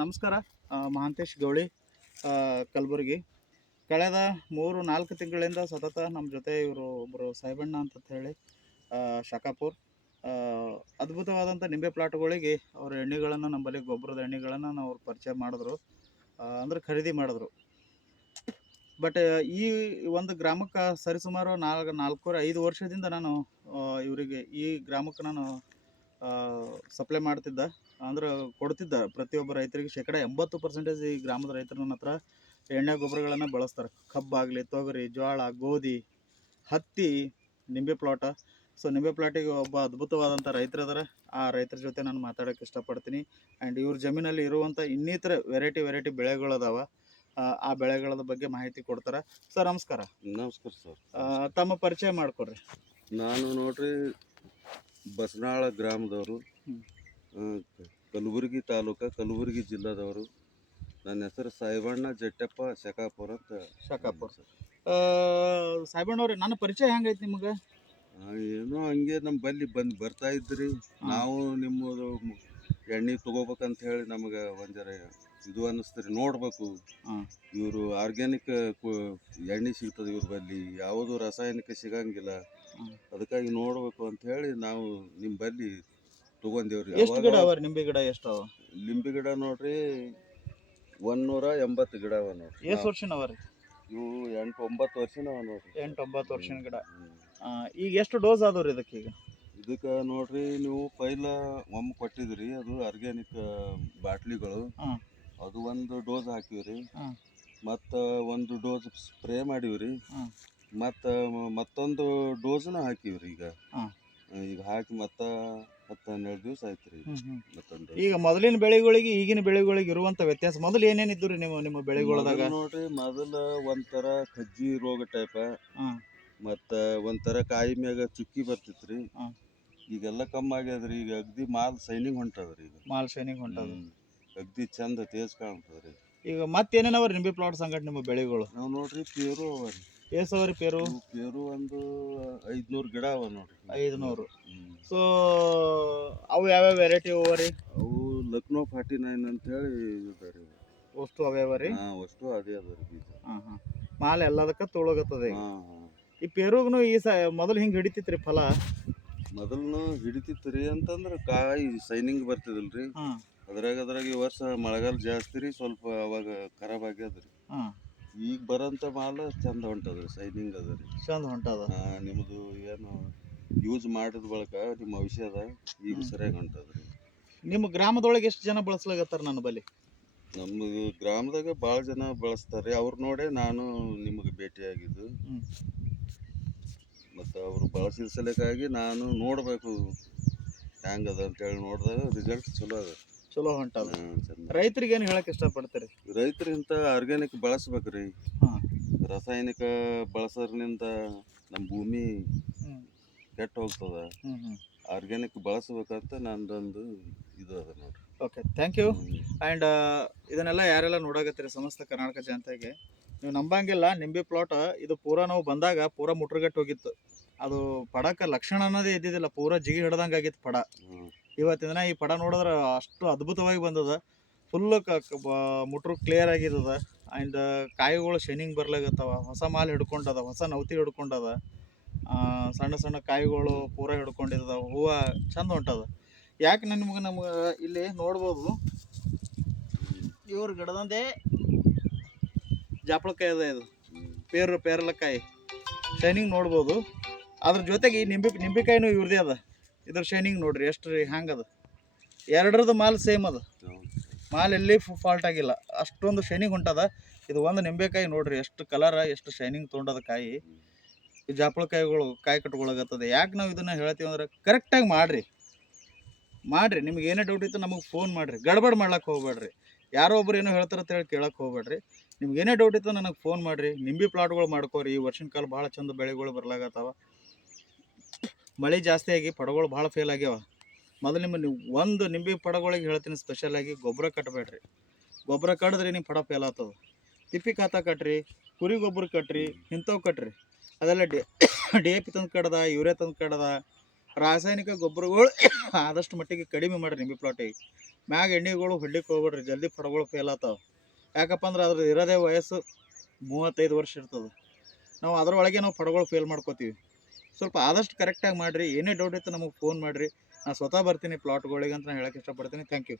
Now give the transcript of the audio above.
ನಮಸ್ಕಾರ. ಮಹಾಂತೇಶ್ ಗೌಳಿ, ಕಲಬುರಗಿ. ಕಳೆದ 3-4 ತಿಂಗಳಿಂದ ಸತತ ನಮ್ಮ ಜೊತೆ ಇವರು ಒಬ್ಬರು ಸಾಹೇಬಣ್ಣ ಅಂತ ಹೇಳಿ, ಶಾಖಾಪುರ್, ಅದ್ಭುತವಾದಂಥ ನಿಂಬೆ ಪ್ಲಾಟ್ಗಳಿಗೆ ಅವ್ರ ಎಣ್ಣೆಗಳನ್ನು, ನಮ್ಮಲ್ಲಿ ಗೊಬ್ಬರದ ಎಣ್ಣೆಗಳನ್ನು ಅವ್ರು ಪರಿಚಯ ಮಾಡಿದ್ರು, ಅಂದ್ರೆ ಖರೀದಿ ಮಾಡಿದ್ರು. ಬಟ್ ಈ ಒಂದು ಗ್ರಾಮಕ್ಕೆ ಸರಿಸುಮಾರು 4-5 ವರ್ಷದಿಂದ ನಾನು ಇವರಿಗೆ ಈ ಗ್ರಾಮಕ್ಕೆ ನಾನು ಸಪ್ಲೈ ಮಾಡ್ತಿದ್ದ, ಅಂದ್ರೆ ಕೊಡ್ತಿದ್ದ. ಪ್ರತಿಯೊಬ್ಬ ರೈತರಿಗೆ 80% ಈ ಗ್ರಾಮದ ರೈತರು ನನ್ನ ಹತ್ರ ಎಣ್ಣೆ ಗೊಬ್ಬರಗಳನ್ನು ಬಳಸ್ತಾರೆ. ಕಬ್ಬಾಗಲಿ, ತೊಗರಿ, ಜೋಳ, ಗೋಧಿ, ಹತ್ತಿ, ನಿಂಬೆ ಪ್ಲಾಟ. ಸೊ ನಿಂಬೆ ಪ್ಲಾಟಿಗೆ ಒಬ್ಬ ಅದ್ಭುತವಾದಂಥ ರೈತರಿದ್ದಾರೆ. ಆ ರೈತರ ಜೊತೆ ನಾನು ಮಾತಾಡೋಕ್ಕೆ ಇಷ್ಟಪಡ್ತೀನಿ. ಆ್ಯಂಡ್ ಇವ್ರ ಜಮೀನಲ್ಲಿ ಇರುವಂಥ ಇನ್ನಿತರ ವೆರೈಟಿ ಬೆಳೆಗಳದಾವ. ಆ ಬೆಳೆಗಳ ಬಗ್ಗೆ ಮಾಹಿತಿ ಕೊಡ್ತಾರೆ. ಸರ್ ನಮಸ್ಕಾರ. ನಮಸ್ಕಾರ ಸರ್. ತಮ್ಮ ಪರಿಚಯ ಮಾಡಿಕೊಡ್ರಿ. ನಾನು ನೋಡ್ರಿ ಬಸನಾಳ ಗ್ರಾಮದವರು, ಕಲಬುರಗಿ ತಾಲೂಕು, ಕಲಬುರಗಿ ಜಿಲ್ಲಾದವರು. ನನ್ನ ಹೆಸರು ಸಾಹೇಬಣ್ಣ ಜಟ್ಟಪ್ಪ ಶಾಖಾಪುರ ಅಂತ. ಶಾಖಾಪುರ್ ಸರ್. ಸಾಹೇಬಣ್ಣವ್ರಿ, ನನ್ನ ಪರಿಚಯ ಹೆಂಗೈತಿ ನಿಮ್ಗೆ? ಏನೋ ಹಂಗೆ ನಮ್ಮ ಬಲ್ಲಿ ಬರ್ತಾ ಇದ್ರಿ. ನಾವು ನಿಮ್ಮದು ಎಣ್ಣೆ ತಗೋಬೇಕಂತ ಹೇಳಿ ನಮಗೆ ಒಂದರ ಇದು ಅನ್ನಿಸ್ತೀರಿ. ನೋಡ್ಬೇಕು, ಇವರು ಆರ್ಗ್ಯಾನಿಕ್ ಎಣ್ಣೆ ಸಿಗ್ತದೆ ಇವ್ರ ಬಲ್ಲಿ, ಯಾವುದು ರಾಸಾಯನಿಕ ಸಿಗಂಗಿಲ್ಲ. ಅದಕ್ಕಾಗಿ ನೋಡ್ಬೇಕು ಅಂತ ಹೇಳಿ ನಾವು ನಿಮ್ಮ ಬಲ್ಲಿ ತಗೊಂಡೇವ್ರಿ. ಎಷ್ಟು ಗಿಡ ಅವ ನಿಂಬೆ ಗಿಡ? ಎಷ್ಟು ಅವ ಲಿಂಬೆ ಗಿಡ? ನೋಡ್ರಿ 180 ಗಿಡ ಅವ ನೋಡ್ರಿ. ಎಷ್ಟು ವರ್ಷನ ಅವ ರೀ ಇವು? 8-9 ವರ್ಷನ ಅವ ನೋಡ್ರಿ. 8-9 ವರ್ಷನ ಗಿಡ. ಈಗ ಎಷ್ಟು ಡೋಸ್ ಆದವ್ರಿ ಇದಕ್ಕೆ? ಇದಕ್ಕೆ ನೋಡ್ರಿ, ನೀವು ಪೈಲ ಒಮ್ಮೆ ಕೊಟ್ಟಿದ್ರಿ, ಅದು ಆರ್ಗ್ಯಾನಿಕ್ ಬಾಟ್ಲಿಗಳು. ಅದು ಒಂದು ಡೋಸ್ ಹಾಕಿವ್ರಿ, ಮತ್ತು ಒಂದು ಡೋಸ್ ಸ್ಪ್ರೇ ಮಾಡಿವ್ರಿ, ಮತ್ತು ಮತ್ತೊಂದು ಡೋಸ್ನ ಹಾಕಿವ್ರಿ. ಈಗ ಹಾಕಿ ಮತ್ತೆ 10-12 ದಿವಸ ಆಯ್ತು ರೀ. ಮತ್ತೊಂದು ಈಗ ಮೊದಲಿನ ಬೆಳೆಗಳಿಗೆ ಈಗಿನ ಬೆಳೆಗಳಿಗೆ ಇರುವಂತ ವ್ಯತ್ಯಾಸ, ಮೊದಲು ಏನೇನಿದ್ದು ರೀ ನಿಮ್ಮ ಬೆಳೆಗಳದಾಗ? ನೋಡ್ರಿ, ಮೊದಲ ಒಂಥರ ಕಜ್ಜಿ ರೋಗ ಟೈಪ, ಮತ್ತು ಒಂಥರ ಕಾಯಿ ಮ್ಯಾಗ ಚುಕ್ಕಿ ಬರ್ತಿತ್ರಿ. ಈಗೆಲ್ಲ ಕಮ್ಮಿ ಆಗ್ಯದ್ರಿ. ಈಗ ಅಗ್ದಿ ಮಾಲ್ ಶೈನಿಂಗ್ ಹೊಂಟದ್ರಿ. ಈಗ ಮಾಲ್ ಶೈನಿಂಗ್ ಹೊಂಟದ, ಅಗ್ದಿ ಚಂದ ತೇಜ್ ಕಾಣ್ತದ್ರಿ. ಈಗ ಮತ್ತೇನೇನವ್ರಿ ನಿಂಬೆ ಪ್ಲಾಟ್ ಸಂಗಟ ನಿಮ್ಮ ಬೆಳೆಗಳು? ನಾವು ನೋಡ್ರಿ ಪೇರು ಅವರಿ. ಎಷ್ಟು ಅವರಿ ಪೇರು? ಒಂದು 500 ಗಿಡ ಅವ ನೋಡ್ರಿ. 500. ಸೊ ಅವು ಯಾವ್ಯಾವ ವೆರೈಟಿ ಅವರಿ? ಅವು ಲಕ್ನೋ 49 ಅಂತ ಹೇಳಿ ಇದಾರೆ. ಅಷ್ಟು ಅವ್ಯಾವ ರೀ? ಅಷ್ಟು ಅದೇ ಅದ ರೀ ಬೀಜ. ಮಾಲ್ ಎಲ್ಲದಕ್ಕ ತೊಳಗತ್ತದ. ಈ ಪೇರುಗ್ನು ಈ ಮೊದಲು ಹಿಂಗೆ ಹಿಡಿತಿತ್ರಿ ಫಲ? ಮೊದಲು ಹಿಡಿತಿತ್ರಿ ಅಂತಂದ್ರೆ ಕಾಯಿ ಶೈನಿಂಗ್ ಬರ್ತಿದಲ್ರಿ. ಅದ್ರಾಗ ಈ ವರ್ಷ ಮಳೆಗಾಲ ಜಾಸ್ತಿ ರೀ, ಸ್ವಲ್ಪ ಅವಾಗ ಖರಾಬ್ ಆಗ್ಯದ್ರಿ. ಈಗ ಬರೋಂಥ ಮಾಲ ಚಂದ ಹೊಂಟದ್ರಿ, ಶೈನಿಂಗ್ ಅದ ರೀ, ಚಂದ ಹೊಂಟದ. ನಿಮ್ಮದು ಏನು ಯೂಸ್ ಮಾಡಿದ ಬಳಕ ನಿಮ್ಮ ಔಷಧ ಈಗ ಸರಿಯಾಗಿ ಹೊಂಟದ್ರಿ. ನಿಮ್ಮ ಗ್ರಾಮದೊಳಗೆ ಎಷ್ಟು ಜನ ಬಳಸ್ಲಾಗತ್ತಾರ ನನ್ನ ಬಳಿ? ನಮ್ಮ ಗ್ರಾಮದಾಗ ಭಾಳ ಜನ ಬಳಸ್ತಾರೆ. ಅವ್ರು ನೋಡೇ ನಾನು ನಿಮಗೆ ಭೇಟಿಯಾಗಿದ್ದು. ಮತ್ತು ಅವರು ಬಳಸಿದ ಸಲಕ್ಕಾಗಿ ನಾನು ನೋಡಬೇಕು ಹೆಂಗದ ಅಂತೇಳಿ ನೋಡಿದಾಗ ರಿಸಲ್ಟ್ ಚಲೋ ಅದ, ಚಲೋ ಹೊಂಟದ. ರೈತರಿಗೆ ಏನು ಹೇಳಕ್ಕೆ ಇಷ್ಟಪಡ್ತೀರಿ? ರೈತರಿಂತ ಆರ್ಗ್ಯಾನಿಕ್ ಬಳಸ್ಬೇಕ್ರಿ. ರಾಸಾಯನಿಕ ಬಳಸೋದ್ರಿಂದ ನಮ್ಮ ಭೂಮಿ ಕೆಟ್ಟು ಹೋಗ್ತದ. ಆರ್ಗ್ಯಾನಿಕ್ ಬಳಸ್ಬೇಕಂತ ನಂದೊಂದು ಇದು ಅದ ನೋಡ್ರಿ. Okay, thank you. ಆ್ಯಂಡ್ ಇದನ್ನೆಲ್ಲ ಯಾರೆಲ್ಲ ನೋಡಾಕತ್ತೀರಿ ಸಮಸ್ತ ಕರ್ನಾಟಕ ಜನತೆಗೆ, ನೀವು ನಂಬಂಗಿಲ್ಲ, ನಿಂಬೆ ಪ್ಲಾಟ್ ಇದು ಪೂರಾ ನಾವು ಬಂದಾಗ ಪೂರಾ ಮುಟ್ರಗಟ್ಟು ಹೋಗಿತ್ತು. ಅದು ಪಡಕ್ಕೆ ಲಕ್ಷಣ ಅನ್ನೋದೇ ಇದ್ದಿದ್ದಿಲ್ಲ, ಪೂರಾ ಜಿಗಿ ಹಿಡ್ದಂಗೆ ಆಗಿತ್ತು ಪಡ. ಇವತ್ತಿನ ದಿನ ಈ ಪಡ ನೋಡಿದ್ರೆ ಅಷ್ಟು ಅದ್ಭುತವಾಗಿ ಬಂದದ. ಫುಲ್ಲು ಮುಟ್ರು ಕ್ಲಿಯರ್ ಆಗಿರ್ತದ. ಆ್ಯಂಡ್ ಕಾಯಿಗಳು ಶೈನಿಂಗ್ ಬರ್ಲಾಗತ್ತವ, ಹೊಸ ಮಾಲ್ ಹಿಡ್ಕೊಂಡದ, ಹೊಸ ನೌತಿ ಹಿಡ್ಕೊಂಡದ, ಸಣ್ಣ ಸಣ್ಣ ಕಾಯಿಗಳು ಪೂರಾ ಹಿಡ್ಕೊಂಡಿರ್ತದ, ಹೂವು ಚಂದ ಹೊಂಟದ. ಯಾಕೆ ನಮ್ಗೆ ಇಲ್ಲಿ ನೋಡ್ಬೋದು, ಇವ್ರ ಗಿಡದಂದೇ ಜಾಪಳಕಾಯಿ ಅದ, ಇದು ಪೇರಲಕಾಯಿ ಶೈನಿಂಗ್ ನೋಡ್ಬೋದು. ಅದ್ರ ಜೊತೆಗೆ ಈ ನಿಂಬೆಕಾಯಿನೂ ಇವ್ರದೇ ಅದ. ಇದ್ರ ಶೈನಿಂಗ್ ನೋಡ್ರಿ ಎಷ್ಟು ರೀ ಹ್ಯಾಂಗದ. ಎರಡರದ್ದು ಮಾಲ್ ಸೇಮ್ ಅದ, ಮಾಲ್ ಎಲ್ಲಿ ಫಾಲ್ಟ್ ಆಗಿಲ್ಲ, ಅಷ್ಟೊಂದು ಶೈನಿಂಗ್ ಹೊಂಟದ. ಇದು ಒಂದು ನಿಂಬೆಕಾಯಿ ನೋಡ್ರಿ ಎಷ್ಟು ಕಲರ್, ಎಷ್ಟು ಶೈನಿಂಗ್ ತೊಗೊಂಡದ ಕಾಯಿ. ಈ ಜಾಪಳಕಾಯಿಗಳು ಕಾಯಿ ಕಟ್ಕೊಳಗತ್ತದ. ಯಾಕೆ ನಾವು ಇದನ್ನು ಹೇಳ್ತೀವಿ ಅಂದ್ರೆ, ಕರೆಕ್ಟಾಗಿ ಮಾಡಿರಿ. ನಿಮ್ಗೆ ಏನೇ ಡೌಟ್ ಇತ್ತು ನಮಗೆ ಫೋನ್ ಮಾಡಿರಿ, ಗಡ್ಬಡ್ ಮಾಡ್ಲಿಕ್ಕೆ ಹೋಗ್ಬೇಡ್ರಿ. ಯಾರೋ ಒಬ್ರು ಏನೋ ಹೇಳ್ತಾರಂತ ಹೇಳಿ ಕೇಳಕ್ಕೆ ಹೋಗ್ಬೇಡ್ರಿ. ನಿಮ್ಗೆ ಏನೇ ಡೌಟ್ ಇತ್ತು ನನಗೆ ಫೋನ್ ಮಾಡಿರಿ. ನಿಂಬೆ ಪ್ಲಾಟ್ಗಳು ಮಾಡ್ಕೋರಿ. ಈ ವರ್ಷಿನ ಕಾಲ ಭಾಳ ಚಂದ ಬೆಳೆಗಳು ಬರ್ಲಾಗತ್ತವ. ಮಳೆ ಜಾಸ್ತಿ ಆಗಿ ಪಡಗಳು ಭಾಳ ಫೇಲ್ ಆಗ್ಯಾವ. ಮೊದಲು ನೀವು ಒಂದು ನಿಂಬೆ ಪಡಗಳಿಗೆ ಹೇಳ್ತೀನಿ ಸ್ಪೆಷಲಾಗಿ, ಗೊಬ್ಬರ ಕಟ್ಟಬೇಡ್ರಿ. ಗೊಬ್ಬರ ಕಟ್ಟಿದ್ರಿ ನಿಮ್ಮ ಪಡ ಫೇಲ್ ಆಗ್ತದ. ತಿಪ್ಪಿ ಖಾತ ಕಟ್ರಿ, ಕುರಿ ಗೊಬ್ಬರ ಕಟ್ರಿ, ಇಂಥವು ಕಟ್ರಿ. ಅದೆಲ್ಲ DAP ತಂದು ಕಡ್ದ, ಯೂರಿಯಾ ತಂದು ಕಡ್ದ, ರಾಸಾಯನಿಕ ಗೊಬ್ಬರಗಳು ಆದಷ್ಟು ಮಟ್ಟಿಗೆ ಕಡಿಮೆ ಮಾಡಿರಿ ನಿಂಬೆ ಪ್ಲಾಟಿಗೆ. ಮ್ಯಾಗ ಎಣ್ಣೆಗಳು ಹೊಡ್ಲಿಕ್ಕೆ ಹೋಗ್ಬೇಡ್ರಿ, ಜಲ್ದಿ ಫಡಗಳು ಫೇಲ್ ಆಗ್ತಾವೆ. ಯಾಕಪ್ಪ ಅಂದ್ರೆ ಅದ್ರ ಇರೋದೇ ವಯಸ್ಸು 35 ವರ್ಷ ಇರ್ತದೆ. ನಾವು ಅದರೊಳಗೆ ನಾವು ಫಡಗಳು ಫೇಲ್ ಮಾಡ್ಕೋತೀವಿ. ಸ್ವಲ್ಪ ಆದಷ್ಟು ಕರೆಕ್ಟಾಗಿ ಮಾಡಿರಿ. ಏನೇ ಡೌಟ್ ಇತ್ತು ನಮಗೆ ಫೋನ್ ಮಾಡಿರಿ, ನಾನು ಸ್ವತಃ ಬರ್ತೀನಿ ಪ್ಲಾಟ್ಗಳಿಗೆ ಅಂತ ನಾನು ಹೇಳಕ್ಕೆ ಇಷ್ಟಪಡ್ತೀನಿ. Thank you.